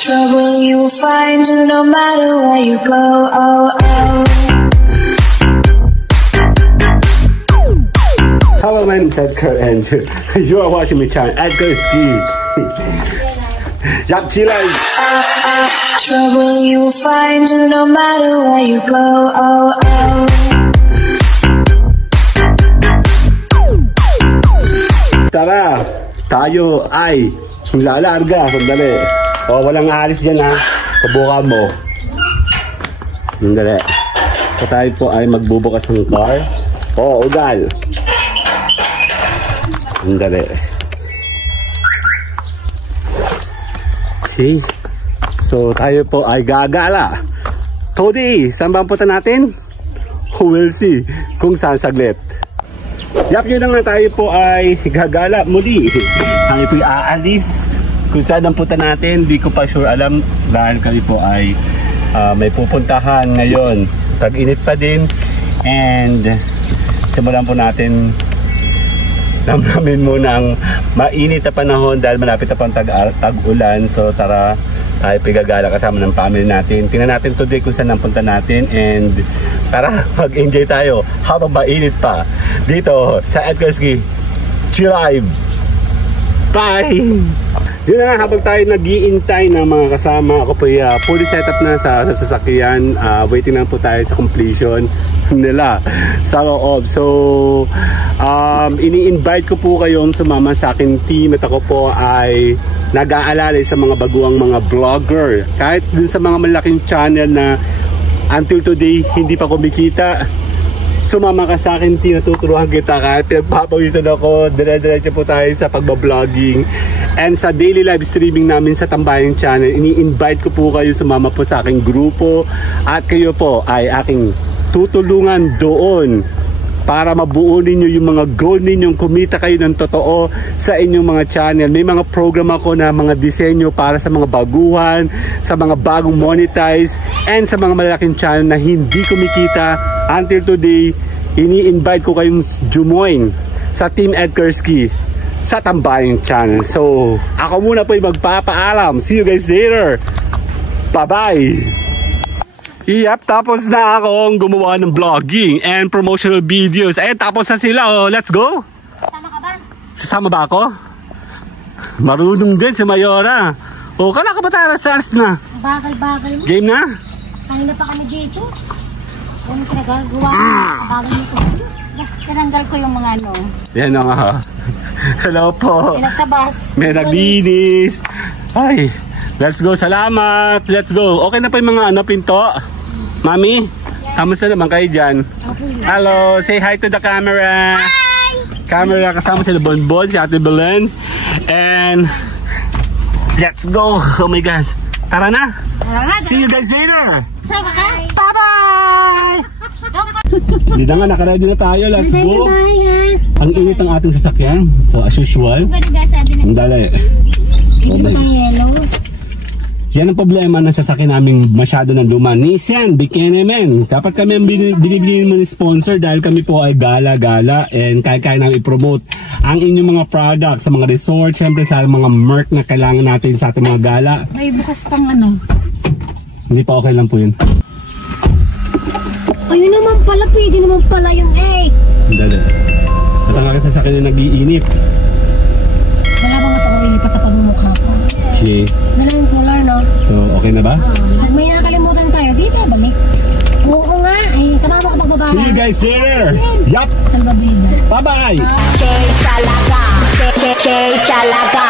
Trouble you find no matter where you go. Hello, my name is Edgar and you are watching my channel, Edgar Ski. Yup, chillers. Trouble you find no matter where you go. Tara, tayo ay lalarga. Sandali. O, walang aalis dyan ha. Kabuka mo. Sandali. So tayo po ay magbubukas ng car. O, ugal. Sandali. Okay. So tayo po ay gagala. Today, saan ba ang punta natin? We'll see kung saan saglit. Yap, yun na nga, tayo po ay gagala muli. Tayo po aalis. Kung saan ang punta natin, di ko pa sure alam. Dahil kami po ay may pupuntahan ngayon. Tag-init pa din. And simulan po natin namin muna ang mainit na panahon dahil malapit na pang tag-ulan. So tara, tayo pigagala kasama ng family natin. Tingnan natin today kung saan ang punta natin. And tara, mag-enjoy tayo habang mainit pa dito sa Edgar Ski Chill Live. Bye! Yun na nga, habang tayo nag-iintay ng mga kasama, ako po fully set up na sa sasakyan. Waiting lang po tayo sa completion nila sa loob. So ini-invite ko po kayong sumama sa akin team at ako po ay nag-aalalay sa mga baguang mga vlogger. Kahit dun sa mga malaking channel na until today hindi pa kumikita, sumama ka sa akin team, natuturuan kita. Kahit pinagpapawisan ako, dire-diretso po tayo sa pagbabloging and sa daily live streaming namin sa Tambayang Channel. Ini-invite ko po kayo sumama po sa aking grupo at kayo po ay aking tutulungan doon para mabuo ninyo yung mga goal ninyong kumita kayo ng totoo sa inyong mga channel. May mga program ako na mga disenyo para sa mga baguhan, sa mga bagong monetize, and sa mga malaking channel na hindi kumikita. Until today, ini-invite ko kayong join sa Team Edgar Ski sa Tambayang Channel. So, ako muna po yung magpapaalam. See you guys later. Bye-bye! Yep, tapos na akong gumawa ng vlogging and promotional videos. Ayun, tapos na sila. Oh, let's go! Sasama ka ba? Sasama ba ako? Marunong din si Mayora. O, kala ka ba tayo sa na? Bagal-bagal mo. Game na? Kanina pa kami dito. Kung pinagagawa ko, bagal mo ko. Tinanggal ko yung mga ano. Yan na nga. Hello po. Pinagtabas. May naglinis. Ay, let's go. Salamat. Let's go. Okay na pa yung mga ano, pinto? Mami? Kamusta naman kayo dyan? Hello. Say hi to the camera. Hi! Camera, kasama sila Bonbon, si Ate Belen. And let's go. Oh my God. Tara na. See you guys later. Sama ka? Bye-bye! Hindi na nga, nakaready na tayo. Let's go. Ang init ng ating sasakyan. So as usual. Ang dali. Oh my God. Yan ang problema ng sasakyan namin masyado ng luma. Nissan, Bikini Men. Dapat kami ang binibili mo ni sponsor dahil kami po ay gala-gala and kaya namin i-promote ang inyong mga products sa mga resort. Siyempre sa mga merch na kailangan natin sa ating mga gala. May bukas pang ano. Hindi pa okay lang po yun. Ayun naman pala, pwede naman pala yung Ang dali. At ang aking sasakyan na nag-iinip. Wala bang mas ako pa sa pagmumukha ko? Okay. Wala yung color, no? So, okay na ba? May nakalimutan tayo. Dito, balik. Oo nga. Ay, sama mo ko pagbabara. See you guys here! Yup! Salvabida. Bye-bye! Kay Chalaga. Kay Chalaga.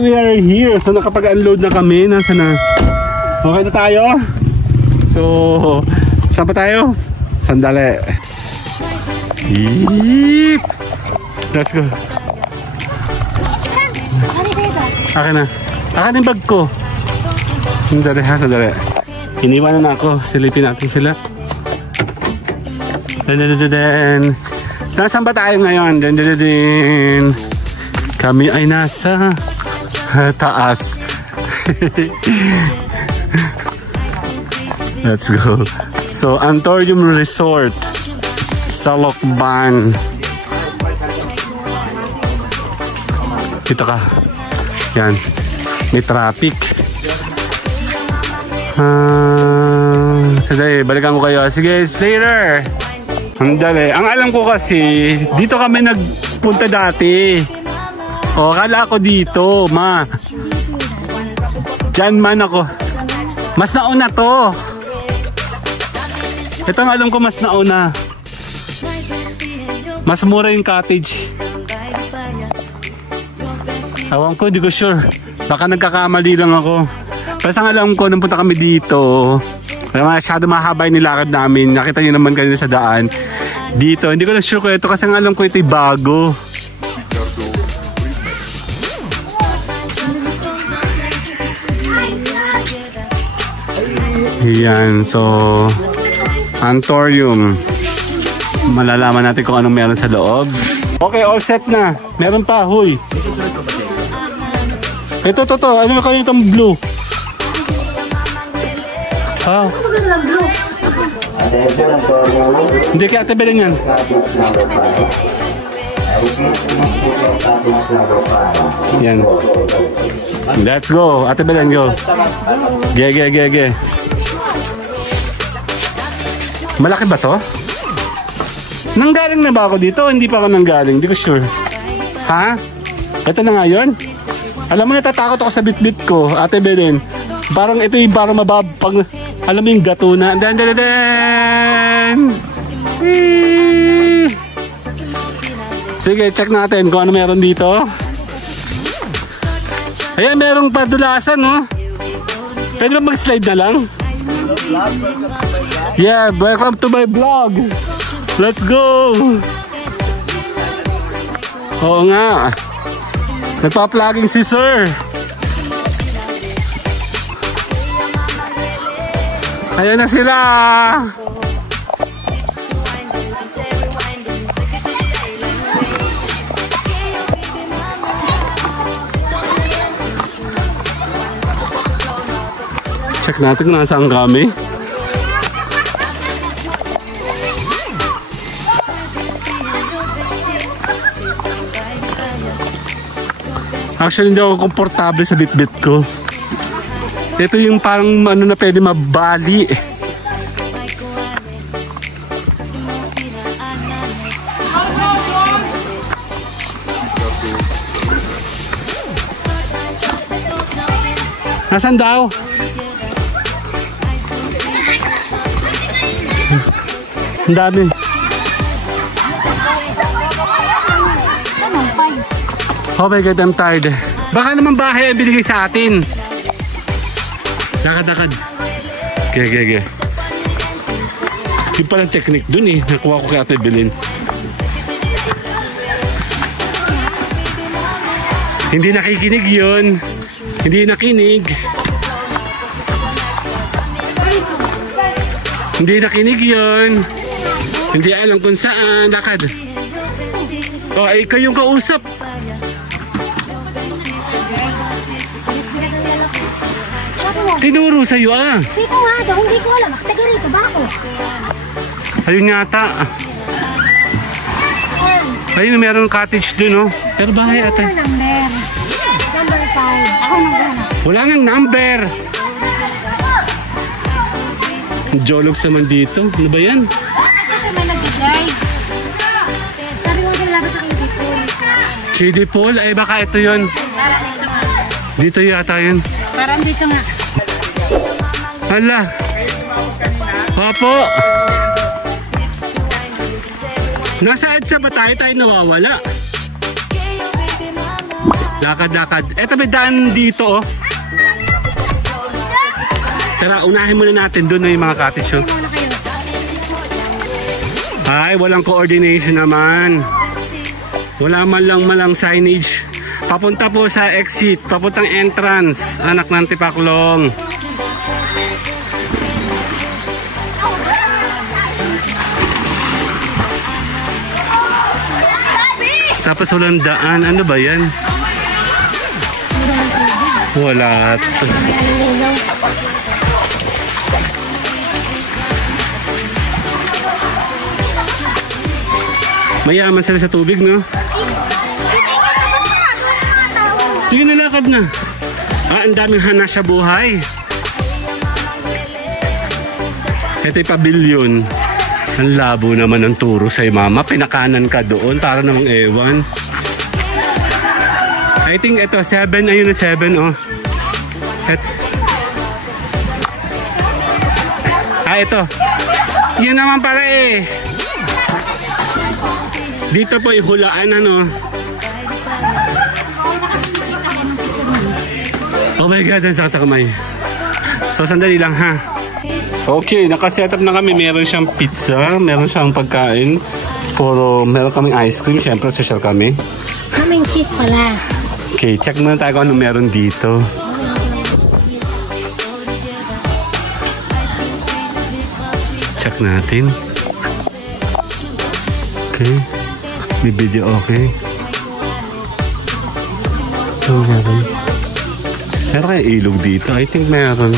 Okay, we are here. So nakapag-unload na kami. Nasa na? Okay na tayo? So, saan pa tayo? Sandali. Yeep! Let's go. Akin na. Akin yung bag ko. Sandali ha, sandali. Iniwan na ako. Silipin natin sila. Nasaan ba tayo ngayon? Kami ay nasa taas. Let's go. So, Antorium Resort sa Lokban. Kita ka. Yan. May traffic. Sige, balikan ko kayo. Sige, later. Andali. Ang alam ko kasi, dito kami nagpunta dati. O, kala ko dito, ma. Diyan man ako. Mas nauna to. Ito ang alam ko, mas nauna. Mas mura yung cottage. Awan ko, di ko sure. Baka nagkakamali lang ako. Pero ang alam ko, nung punta kami dito, masyado mahaba yung nilakad namin. Nakita nyo naman kanina sa daan. Dito, hindi ko na sure ko ito kasi ang alam ko ito'y bago. Yan, so Antorium. Malalaman natin kung anong meron sa loob. Okay, all set na. Meron pa, huy. Ito, to. Ano kayo itong blue? Ha? Hindi kaya Ate Belen yan. Yan. Let's go. Ate Belen, go. Ge. Malaki ba to? Nanggaling na ba ako dito? Hindi pa ako nanggaling. Hindi ko sure. Ha? Ito na nga yun? Alam mo, natatakot ako sa bit-bit ko, Ate Belen. Parang ito yung parang mababang, alam mo yung gato na. Sige, check natin kung ano meron dito. Ayan, merong padulasan, no? Pwede ba mag-slide na lang? Yeah, welcome to my vlog. Let's go! Oo nga. Nagpa-plugging si Sir. Ayan na sila. Check natin kung nasaan kami. Actually, hindi ako komportable sa bit-bit ko. Ito yung parang ano na pwede mabali. Nasaan daw? Ang dami. Oh my God, I'm tired. Baka naman bahay ang binigay sa atin. Lakad. Okay. Yung palang technique dun eh. Nakuha ko kay Ate Belen. Hindi nakikinig yun. Hindi nakinig. Hindi nakinig yun. Hindi alam kung saan. Lakad. O, ikaw yung kausap. Tinuro sa'yo ah. Hindi ko nga daw, hindi ko alam. Taga rito ba ako? Ayun yata. Ayun, meron cottage dun oh. Pero bahay ata. Number 5. Ako naghanap. Wala nang number. Jologs naman dito. Ano ba yan? Kasi may nag-drive. Sabi ko sila labas sa KD Pool. KD Pool? Ay baka ito yun. Dito yata yun. Parang dito nga. Hala. Opo. Nasa EDSA ba tayo nawawala? Lakad-lakad. Eto may daan dito, oh. Tara, unahin muna natin. Doon na yung mga cottage, oh. Ay, walang coordination naman. Wala man lang signage. Papunta po sa exit, papuntang entrance. Anak ng Tipaklong. Tapos walang daan. Ano ba yan? Wala. Mayaman sila sa tubig, no? Sige, nalakad na. Ang daming hana sa buhay. Ito yung pavilion. Ang labo naman ng turo sa'yo, mama. Pinakanan ka doon para namang ewan. I think ito, 7. Ayun na 7, oh. Ito. Yun naman pala eh. Dito po yung hulaan, ano. Oh my God, ang sakit sa kamay. So, sandali lang, ha. Okay, nakaset up na kami. Meron siyang pizza, meron siyang pagkain. Puro, meron kaming ice cream. Siyempre, social kami. Kaming cheese pala. Okay, check muna tayo kung ano meron dito. Check natin. Okay. May video, okay. So, meron. Meron kaya ilog dito? I think meron.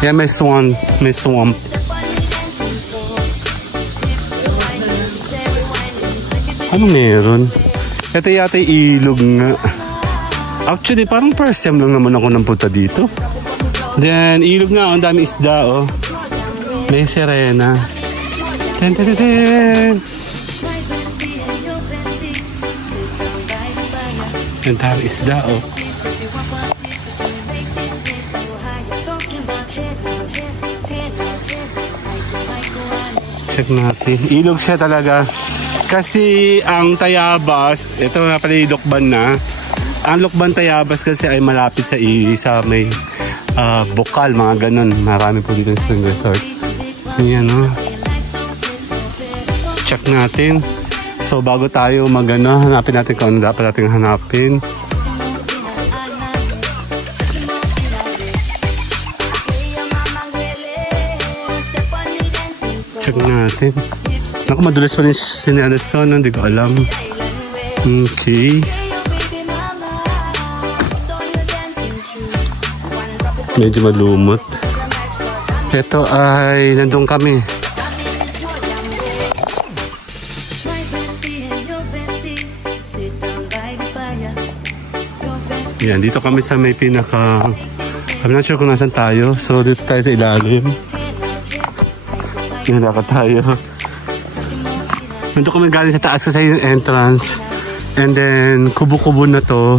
Yeah, may swamp. May swamp. Ano meron? Ito yata ilog nga. Actually, parang first time lang naman ako nang punta dito. Then, ilog nga. Ang dami isda, oh. May sirena. Ten, ten, ten, ten. Ang dami isda, oh. Check natin. Ilog siya talaga. Kasi ang Tayabas, ito na pala yung Lokban na. Ang Lokban Tayabas kasi ay malapit sa may Bukal, mga ganun. Marami po dito sa spring resort. Ayan, oh. Check natin. So bago tayo hanapin natin kung ano dapat natin hanapin. Check natin. Naku, madulas pa rin sinelas ko, no? Hindi ko alam. Okay. Medyo malumot. Ito ay nandun kami. Yan, dito kami sa may pinaka... I'm not sure kung nasan tayo. So, dito tayo sa ilalim. Yan, dapat tayo. Nandito kami galing sa taas kasi yung entrance. And then, kubo-kubo na to.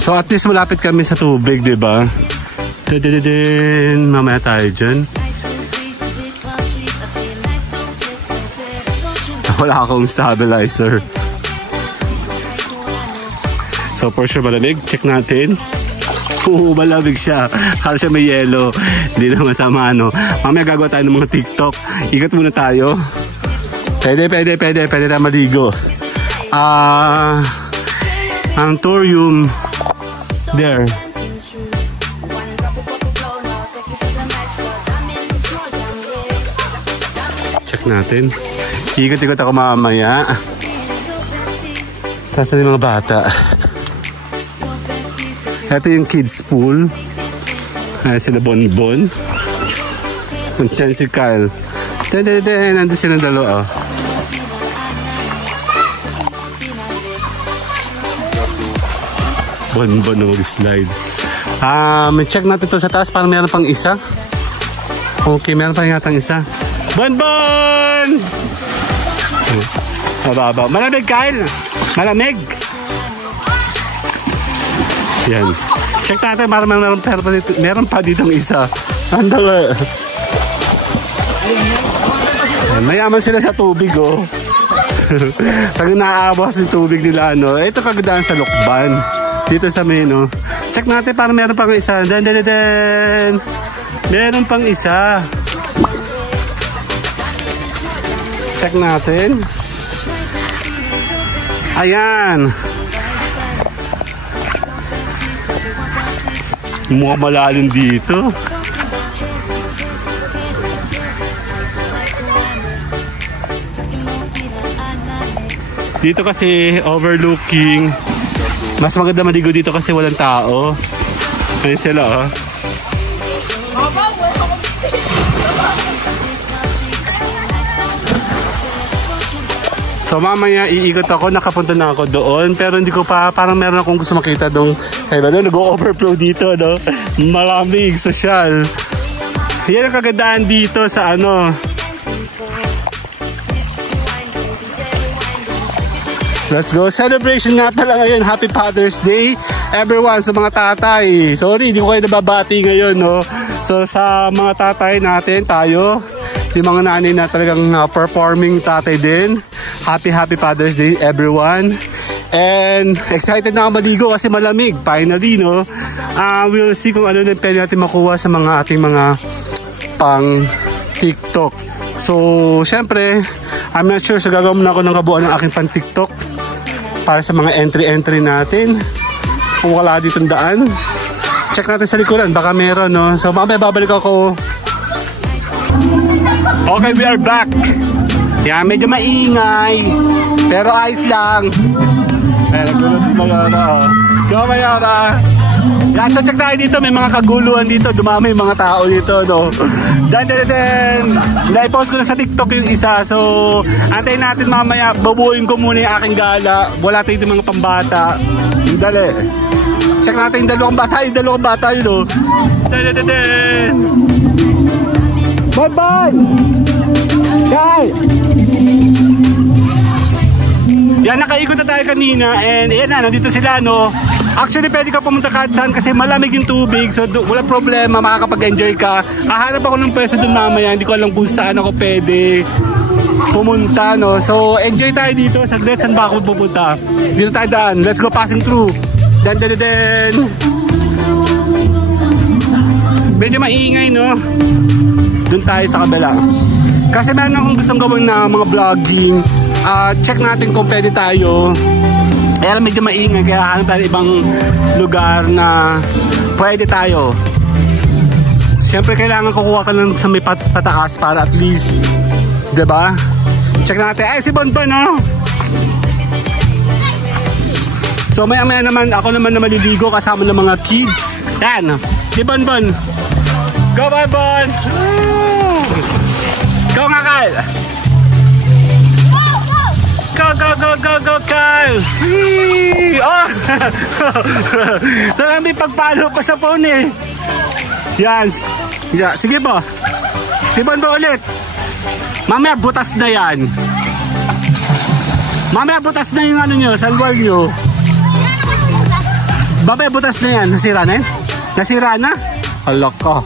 So, at least malapit kami sa tubig, diba? Mamaya tayo dyan. Wala akong stabilizer. So for sure malamig. Check natin. Malamig siya. Kala siya may yellow. Hindi na masama, ano. Mamaya gagawa tayo ng mga TikTok. Ikat muna tayo. Pwede tayo maligo. Ang Torium there. Check natin. Ikot-ikot ako mamaya. Saan yung mga bata? Ito yung kids pool. Sila Bonbon. Nandiyan si Kyle. Nandun silang dalawa, oh. Bonbon na mag-slide. Check natin ito sa taas. Parang meron pang isa. Okay, meron pang yatang isa. Bonbon! Mababa. Malamig, Kyle! Malamig! Yan. Check natin, meron pa ditong isa. Andala. Mayaman sila sa tubig, oh. Pag naaabas yung tubig nila, ano. Ito kagandaan sa Lokban. Dito sa menu. Check natin para meron pang isa. Meron pang isa. Check natin. Ayan. Mukhang malalim dito. Dito kasi overlooking. Mas maganda maligo dito kasi walang tao. Ayun sila, oh. So mamaya iikot ako, nakapunta na ako doon, pero hindi ko pa, parang meron akong gusto makita doon. Ay ba doon, nag-overflow dito, no? Malamig, sosyal. Yan ang kagandahan dito sa ano. Let's go. Celebration nga pala ngayon. Happy Father's Day everyone sa mga tatay. Sorry, hindi ko kayo nababati ngayon, no? So sa mga tatay natin, tayo, yung mga nanay na talagang performing tatay din. Happy Father's Day everyone. And excited na ako maligo kasi malamig. Finally, no? We'll see kung ano na pwede natin makuha sa mga ating mga pang TikTok. So, syempre, I'm not sure so gagawin na ako ng kabuuan ng aking pang TikTok para sa mga entry natin. Kung wala ditong daan, check natin sa likuran, baka meron, no? So mamaya babalik ako. Okay, we are back. Yeah, medyo maingay, pero ayos lang. Nagulat si Mayora, oh. Go Mayora. Yeah, so check tayo dito, may mga kaguluhan dito, dumami yung mga tao dito, no? Na-post ko na sa TikTok yung isa. So, antayin natin mamaya. Babuhin ko muna yung aking gala. Wala tayo yung mga pambata. Dali. Check natin yung dalawang bata yun, no? Bye-bye! Guy! Yan, nakaikot na tayo kanina. And yan na, nandito sila, no? Actually, pwede ka pumunta kahit saan kasi malamig yung tubig. So, wala problema, makakapag-enjoy ka. Hahanap ako ng pwesto dun mamaya. Hindi ko alam kung saan ako pwede pumunta, no? So, enjoy tayo dito. Saglit, saan ba ako pupunta? Dito tayo daan. Let's go passing through. Den. Medyo maingay, no? Dun tayo sa kabila. Kasi meron akong gustong gawin na mga vlogging. Check natin kung pwede tayo. Kaya medyo maingay, kaya hanap tayo ibang lugar na pwede tayo. Siyempre kailangan kukuha ka lang sa may pataas para at least, diba? Check natin. Ay, si Bonbon, no? So maya naman, ako naman na maliligo kasama ng mga kids. Yan, si Bonbon. Go Bonbon! Go nga, Kyle! Go, Kyle! Oh! So, may pagpalo pa sa phone, eh. Yan. Yeah. Sige po. Si Bonbon ulit. Mamaya, butas na yan. Mamaya, butas na yung ano nyo, salwal nyo. Babay, butas na yan. Nasira na yan? Nasira na? Hala ka.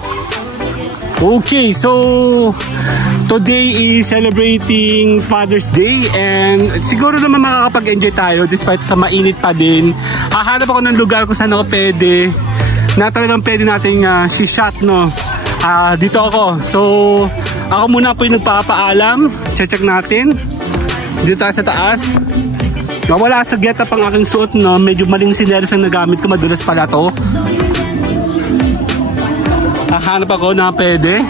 Okay, so today is celebrating Father's Day and siguro naman makakapag-enjoy tayo despite sa mainit pa din. Hahanap ako ng lugar kung saan ako pwede na talagang pwede nating si-shot, no? Dito ako. So, ako muna po yung nagpapaalam. Check natin. Dito tayo sa taas. Wala sa get up ang aking suot, no? Medyo maling sinelas ang nagamit ko. Madulas pala to. Hahanap ako na pwede.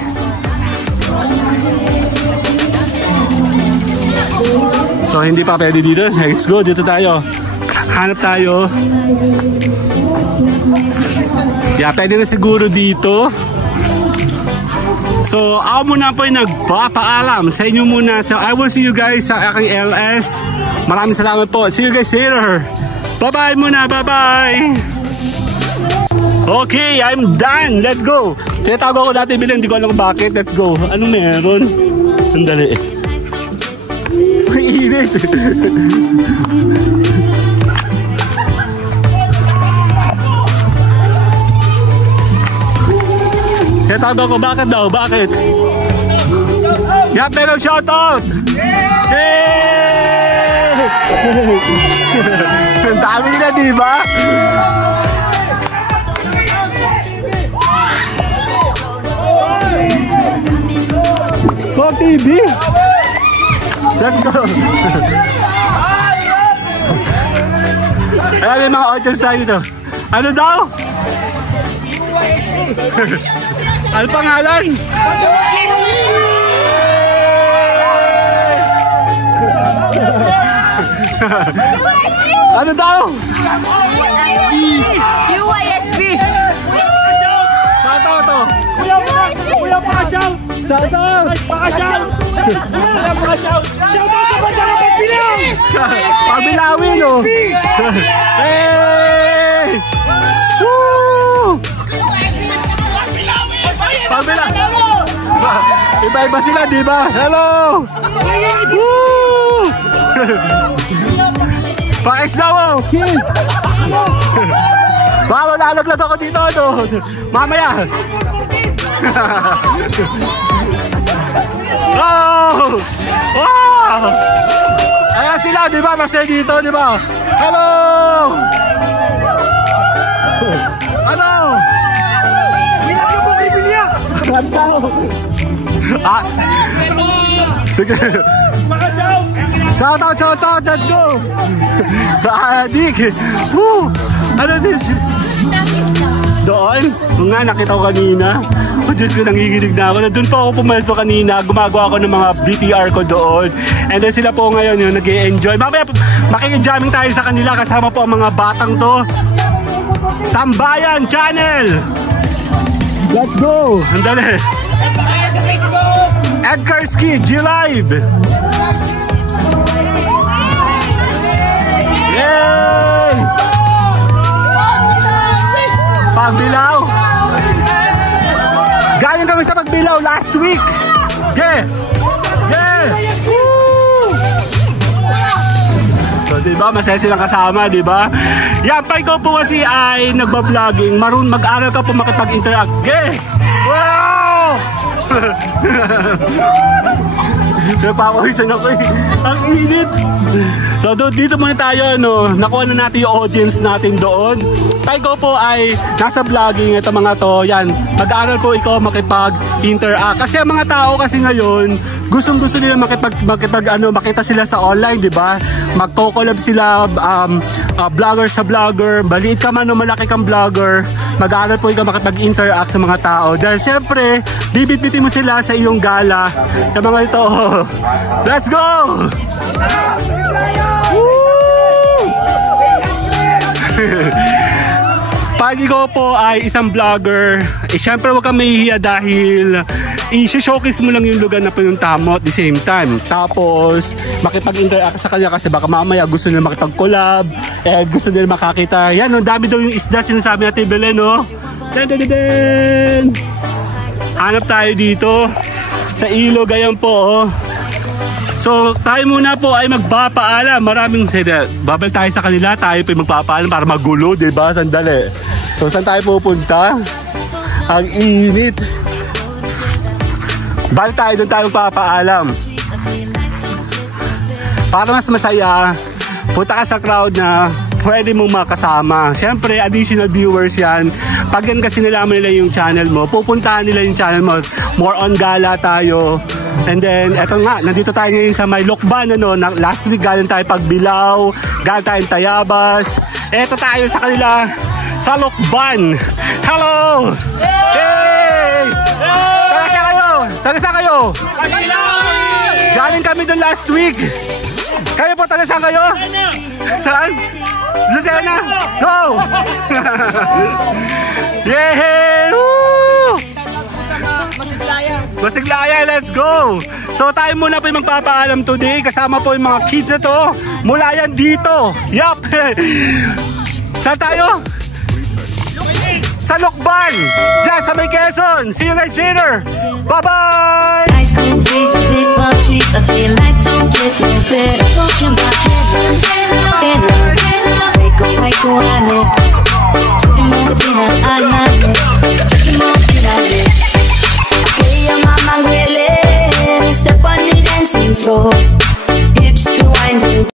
So hindi pa pwede dito. Let's go, dito tayo. Hanap tayo. Yeah, pwede na siguro dito. So ako muna po yung nagpapaalam sa inyo muna. So I will see you guys sa aking LS. Maraming salamat po. See you guys later. Bye-bye muna. Bye-bye. Okay, I'm done. Let's go. Tinatago ako dati bilang, hindi ko alam bakit. Let's go. Anong meron? Sandali. Mainit. Tinatago ako, bakit daw? Bakit? Yeah, pero shout out! Yay! Ang dami nila, di ba? Go TV! Let's go! Ayan, may mga audience tayo dito. Ano daw? Ano pangalan? Ano daw? UYSB! Shout out to! Kuya Pakasyal! Shout out! Pakasyal! Kuya Pakasyal! Shout out sa Pakasyal ng Pagbilaw! Pagbilawin, oh! Hey! Woo! Pagbilaw! Iba-iba sila, di ba? Hello! Woo! Pakis daw, oh! Kiss! Baka malalaglag ako dito, no? Mamaya! Oh! Wow! Ayan sila, di ba? Masaya dito, di ba? Hello! Hello! Minag mo kay Bilya! Ah! Sige! Pakasyal! Shout out, let's go! Adik! Woo! Ano din? Doon? O nga, nakita ko kanina. Oh, Diyos ko, nangiginig na ako. Doon po ako pumasok kanina. Gumagawa ako ng mga BTR ko doon. And then sila po ngayon yung nag-i-enjoy. Mamaya, makikijamming tayo sa kanila. Kasama po ang mga batang to. Tambayan Channel! Let's go! Andali! Edgarski, G-Live! Yay! Pagbilaw! Galing kami sa Pagbilaw last week! Yeah! Yeah! Woo! So, diba? Masaya silang kasama, diba? Yan, pag ikaw po kasi ay nagbabloging, mag-aral ka po makipag-interact. Yeah! Wow! Napapawisan ako eh. Ang init. So dito muna tayo, no? Nakuha na natin yung audience natin doon. Tayo po ay nasa vlogging ito mga to. Yan, mag-aaral po ikaw makipag-interact. Kasi ang mga tao kasi ngayon, gustong-gusto nila makita sila sa online, di ba? Magko-collab sila, vlogger sa vlogger, maliit ka man o malaki kang vlogger, mag-aaral po ikaw makipag-interact sa mga tao. Dahil syempre, bibit-bitin mo sila sa iyong gala sa mga ito. Let's go! Pag ikaw po ay isang vlogger, syempre huwag kang mahihiya dahil i-showcase mo lang yung lugar na pinunta mo at the same time. Tapos, makipag-interact sa kanya kasi baka mamaya gusto nila makipag-collab, gusto nila makakita. Yan, ang dami daw yung isda, sinasabi natin Belen, no? Hanap tayo dito sa ilog, ayan po, oh. So, tayo muna po ay magpapaalam. Babal tayo sa kanila, tayo po ay magpapaalam para magulo, diba? Sandali. So, saan tayo pupunta? Ang init. Bal tayo, doon tayo magpapaalam. Para mas masaya, punta ka sa crowd na pwede mong makasama. Siyempre, additional viewers yan. Pag yan kasi nalaman nila yung channel mo, pupuntahan nila yung channel mo. More on gala tayo. And then, eto nga, nandito tayo ngayon sa may Lokban, ano, last week galing tayo Pagbilaw, galing tayo Tayabas. Eto tayo sa kanila, sa Lokban. Hello! Hey! Taga saan kayo? Taga saan kayo? Galing kami doon last week. Kayo po, taga saan kayo? Saan? Lucena! Go! Yay! Woo! Masiglaya, let's go! So tayo muna po yung magpapaalam today. Kasama po yung mga kids na to. Mula yan dito. Yup! Saan tayo? Sa Lokban! Diyan sa may Quezon! See you guys later! Bye-bye! High school days, big palm trees. I tell you, life don't get no better. Talking about